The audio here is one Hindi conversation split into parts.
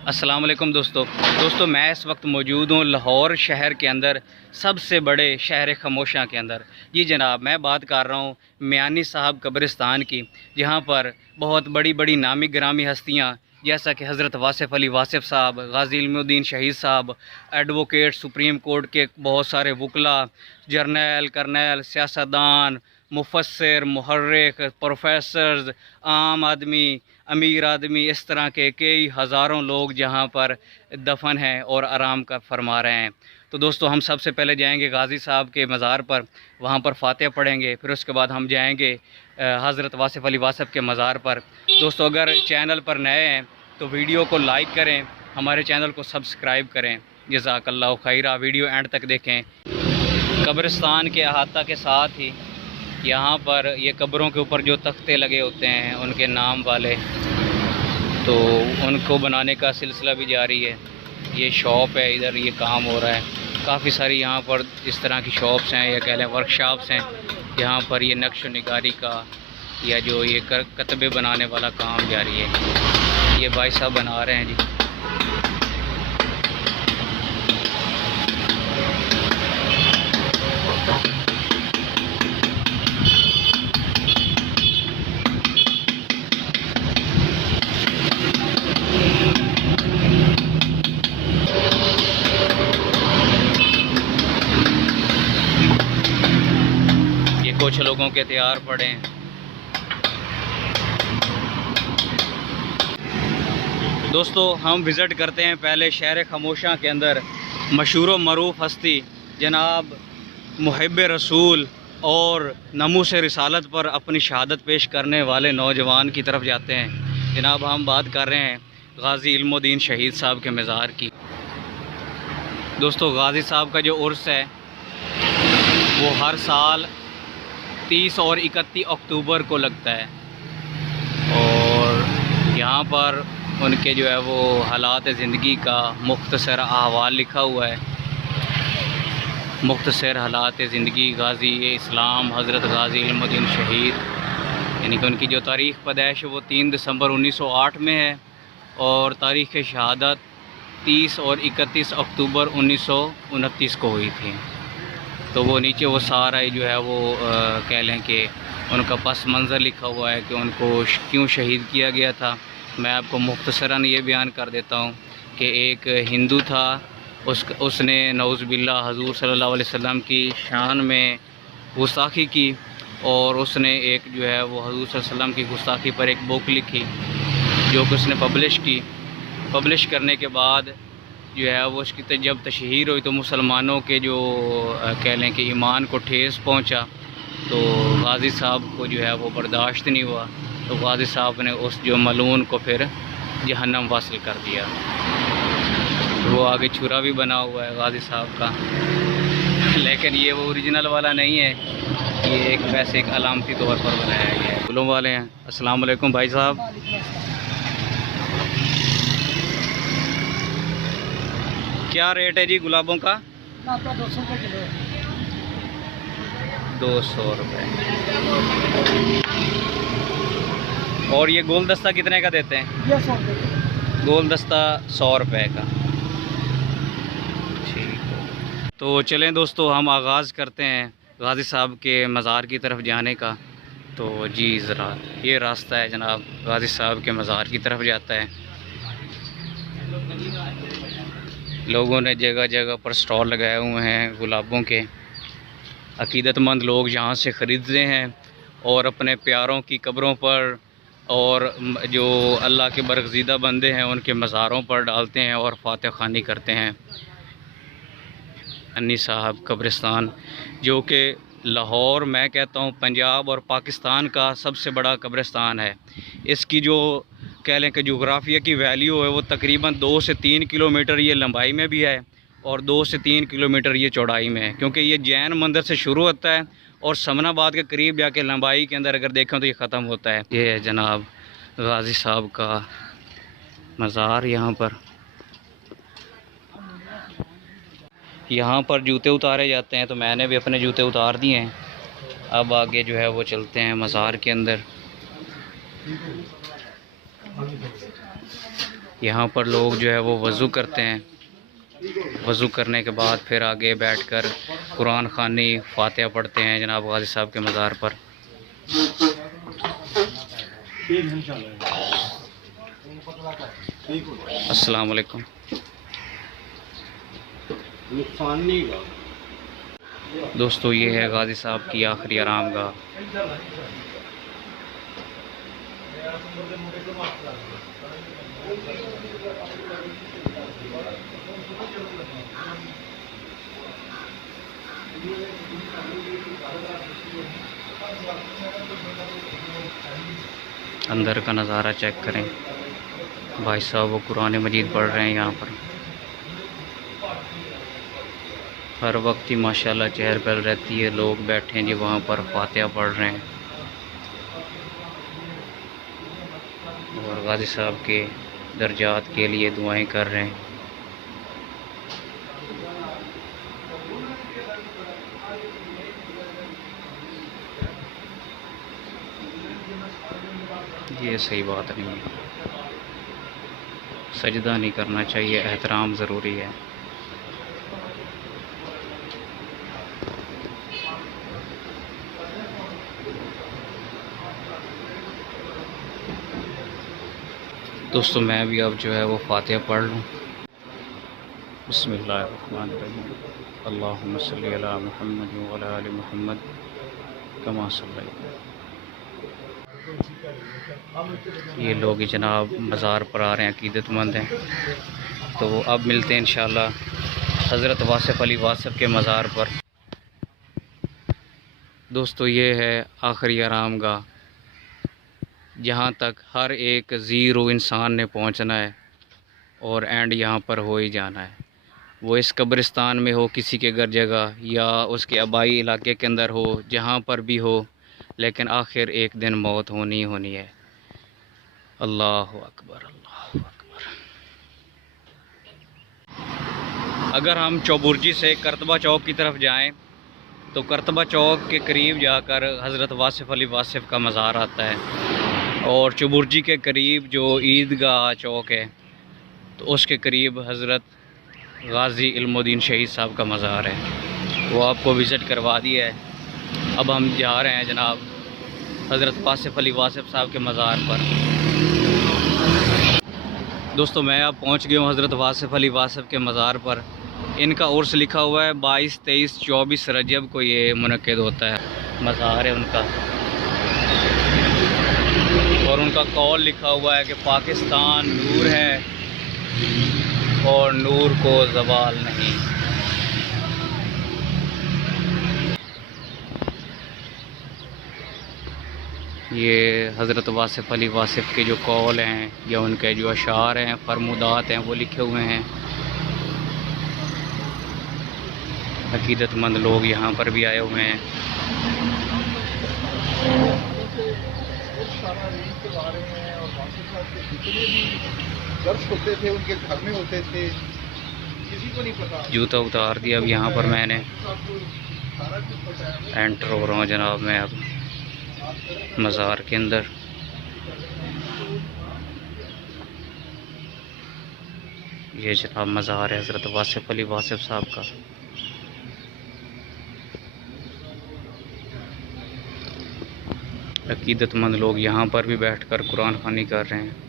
अस्सलाम वालेकुम दोस्तों मैं इस वक्त मौजूद हूँ लाहौर शहर के अंदर, सबसे बड़े शहर खामोशा के अंदर। जी जनाब, मैं बात कर रहा हूँ मियानी साहब कब्रिस्तान की, जहाँ पर बहुत बड़ी बड़ी नामी ग्रामी हस्तियाँ जैसा कि हज़रत वासिफ़ अली वासिफ़ साहब, गाज़ी इल्मुद्दीन शहीद साहब, एडवोकेट, सुप्रीम कोर्ट के बहुत सारे वकला, जर्नल कर्नल, सियासतदान, मुफस्सिर, मुहर्रिख, प्रोफेसर्स, आम आदमी, अमीर आदमी, इस तरह के कई हज़ारों लोग जहाँ पर दफन हैं और आराम का फरमा रहे हैं। तो दोस्तों हम सबसे पहले जाएंगे गाज़ी साहब के मज़ार पर, वहाँ पर फ़ातिहा पढ़ेंगे। फिर उसके बाद हम जाएंगे हज़रत वासिफ़ अली वासिफ़ के मज़ार पर। दोस्तों अगर चैनल पर नए हैं तो वीडियो को लाइक करें, हमारे चैनल को सब्सक्राइब करें। जज़ाकल्लाहु खैरा। वीडियो एंड तक देखें। कब्रिस्तान के अहाता के साथ ही यहाँ पर ये कब्रों के ऊपर जो तख्ते लगे होते हैं उनके नाम वाले, तो उनको बनाने का सिलसिला भी जारी है। ये शॉप है, इधर ये काम हो रहा है। काफ़ी सारी यहाँ पर इस तरह की शॉप्स हैं या कह लें वर्कशॉप्स हैं, यहाँ पर ये नक्श निगारी का या जो ये कतबे बनाने वाला काम जारी है। ये भाई साहब बना रहे हैं जी। कुछ लोगों के तैयार पड़े हैं। दोस्तों हम विज़िट करते हैं पहले शहर खामोशा के अंदर मशहूर मरूफ हस्ती जनाब मुहिब रसूल और नमूस रिसालत पर अपनी शहादत पेश करने वाले नौजवान की तरफ जाते हैं। जनाब हम बात कर रहे हैं गाज़ी इल्मुद्दीन शहीद साहब के मज़ार की। दोस्तों गाज़ी साहब का जो उर्स है वो हर साल 30 और 31 अक्टूबर को लगता है, और यहाँ पर उनके जो है वो हालात ज़िंदगी का मुख्तसर अहवाल लिखा हुआ है। मुख्तसर हालात ज़िंदगी गाज़ी इस्लाम हज़रत गाज़ी इल्मुद्दीन शहीद, यानी कि उनकी जो तारीख़ पैदाइश है वो 3 दिसंबर 1908 में है और तारीख़ शहादत 30 और 31 अक्टूबर 1929 को हुई थी। तो वो नीचे वो सारा जो है वो कह लें कि उनका पस मंज़र लिखा हुआ है कि उनको क्यों शहीद किया गया था। मैं आपको मुख्तसरन ये बयान कर देता हूँ कि एक हिंदू था, उसने नऊज़ बिल्लाह हज़ूर सल्लल्लाहु अलैहि वसल्लम की शान में गुस्ताखी की, और उसने एक जो है वो हज़ूर सल्लल्लाहु अलैहि वसल्लम की गुस्ताखी पर एक बुक लिखी जो कि उसने पब्लिश की। पब्लिश करने के बाद जो है वो उसकी जब तशहीर हुई तो मुसलमानों के जो कह लें कि ईमान को ठेस पहुंचा, तो गाज़ी साहब को जो है वो बर्दाश्त नहीं हुआ, तो गाज़ी साहब ने उस जो मलून को फिर जहन्नम वासिल कर दिया। वो आगे छुरा भी बना हुआ है गाज़ी साहब का, लेकिन ये वो ओरिजिनल वाला नहीं है, ये एक वैसे एक अलामती तौर पर बनाया गया है। फूलों वाले हैं। अस्सलाम वालेकुम भाई साहब। क्या रेट है जी गुलाबों का? 200 रुपये किलो है। 200 रुपये। और ये गुलदस्ता कितने का देते हैं? ये 100 रुपये। गुलदस्ता 100 रुपये का। ठीक है, तो चलें दोस्तों हम आगाज़ करते हैं गाज़ी साहब के मज़ार की तरफ जाने का। तो जी ज़रा ये रास्ता है जनाब, गाज़ी साहब के मज़ार की तरफ जाता है। लोगों ने जगह जगह पर स्टॉल लगाए हुए हैं गुलाबों के। अकीदतमंद लोग यहाँ से ख़रीदते हैं और अपने प्यारों की कब्रों पर और जो अल्लाह के बरगज़ीदा बंदे हैं उनके मज़ारों पर डालते हैं और फातिहा ख़ानी करते हैं। अन्नी साहब कब्रिस्तान जो कि लाहौर, मैं कहता हूँ पंजाब और पाकिस्तान का सबसे बड़ा कब्रिस्तान है। इसकी जो कह लें कि जोग्राफिया की वैल्यू है वो तकरीबन 2 से 3 किलोमीटर ये लंबाई में भी है और 2 से 3 किलोमीटर ये चौड़ाई में है, क्योंकि ये जैन मंदिर से शुरू होता है और समनाबाद के करीब जाके लंबाई के अंदर अगर देखें तो ये ख़त्म होता है। ये है जनाब गाज़ी साहब का मज़ार। यहाँ पर जूते उतारे जाते हैं, तो मैंने भी अपने जूते उतार दिए हैं। अब आगे जो है वो चलते हैं मज़ार के अंदर। यहाँ पर लोग जो है वो वज़ू करते हैं। वज़ू करने के बाद फिर आगे बैठकर कुरान ख़वानी फातिहा पढ़ते हैं जनाब गाज़ी साहब के मज़ार पर। अस्सलाम वालेकुम। दोस्तों ये है गाज़ी साहब की आखिरी आरामगाह। अंदर का नज़ारा चेक करें। भाई साहब वो कुरान मजीद पढ़ रहे हैं यहाँ पर। हर वक्त ही माशाल्लाह चहल पहल रहती है। लोग बैठे हैं जी वहाँ पर फातिहा पढ़ रहे हैं और गाज़ी साहब के दर्जात के लिए दुआएं कर रहे हैं। ये सही बात नहीं है, सजदा नहीं करना चाहिए, एहतराम ज़रूरी है। दोस्तों मैं भी अब जो है वो फातिहा पढ़ लूँ। बिस्मिल्लाहिर्रहमानिर्रहीम। अल्लाहुम्मा सल्ली अला मुहम्मद व अला आलि मुहम्मद कमा सल्लैता। ये लोग जनाब मज़ार पर आ रहे हैं, अकीदतमंद हैं। तो अब मिलते हैं इंशाअल्लाह हज़रत वासिफ़ अली वासिफ़ के मज़ार पर। दोस्तों ये है आखिरी आरामगाह, जहाँ तक हर एक ज़ीरो इंसान ने पहुँचना है और एंड यहाँ पर हो ही जाना है। वो इस कब्रिस्तान में हो, किसी के घर जगह, या उसके आबाई इलाके के अंदर हो, जहाँ पर भी हो, लेकिन आखिर एक दिन मौत होनी ही होनी है। अल्लाहु अकबर, अल्लाहु अकबर। अगर हम चौबुर्जी से करतबा चौक की तरफ जाएं तो करतबा चौक के करीब जाकर हज़रत वासिफ़ अली वासिफ़ का मज़ार आता है और चौबुर्जी के करीब जो ईदगाह चौक है तो उसके करीब हज़रत गाज़ी इल्मुद्दीन शहीद साहब का मज़ार है। वो आपको विज़िट करवा दिया है। अब हम जा रहे हैं जनाब हज़रत वासिफ़ अली वासिफ़ साहब के मज़ार पर। दोस्तों मैं अब पहुंच गया हूं हज़रत वासिफ़ अली वासिफ़ के मज़ार पर। इनका उर्स लिखा हुआ है 22, 23, 24 रजब को ये मुनक़्क़िद होता है। मज़ार है उनका और उनका कौल लिखा हुआ है कि पाकिस्तान नूर है और नूर को ज़वाल नहीं। ये हज़रत वासिफ़ अली वासिफ़ के जो कौल हैं या उनके जो अशार हैं, फरमुदात हैं, वो लिखे हुए हैं। अकीदतमंद लोग यहाँ पर भी आए हुए हैं। होते थे उनके घर में होते थे, किसी को नहीं पता। जूता उतार दिया अब यहाँ पर मैंने। एंटर हो रहा हूँ जनाब मैं अब मज़ार के अंदर। ये जनाब मज़ार है हज़रत वासिफ़ अली वासिफ़ साहब का। अकीदतमंद लोग यहाँ पर भी बैठकर कुरान ख़वानी कर रहे हैं।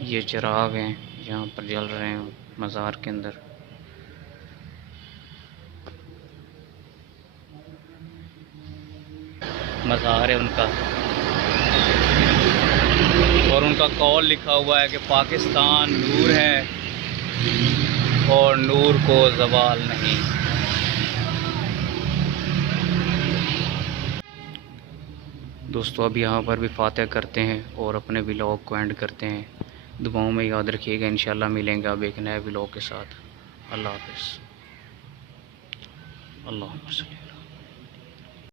ये चिराग हैं यहाँ पर जल रहे हैं मज़ार के अंदर। मज़ार है उनका और उनका कौल लिखा हुआ है कि पाकिस्तान नूर है और नूर को ज़वाल नहीं। दोस्तों अब यहाँ पर भी फातिहा करते हैं और अपने व्लॉग को एंड करते हैं। दुआओं में याद रखिएगा। इंशाल्लाह मिलेंगे अब एक नए व्लॉग के साथ। अल्लाह हाफ़िज़। अल्लाहुम्मा सल्ली।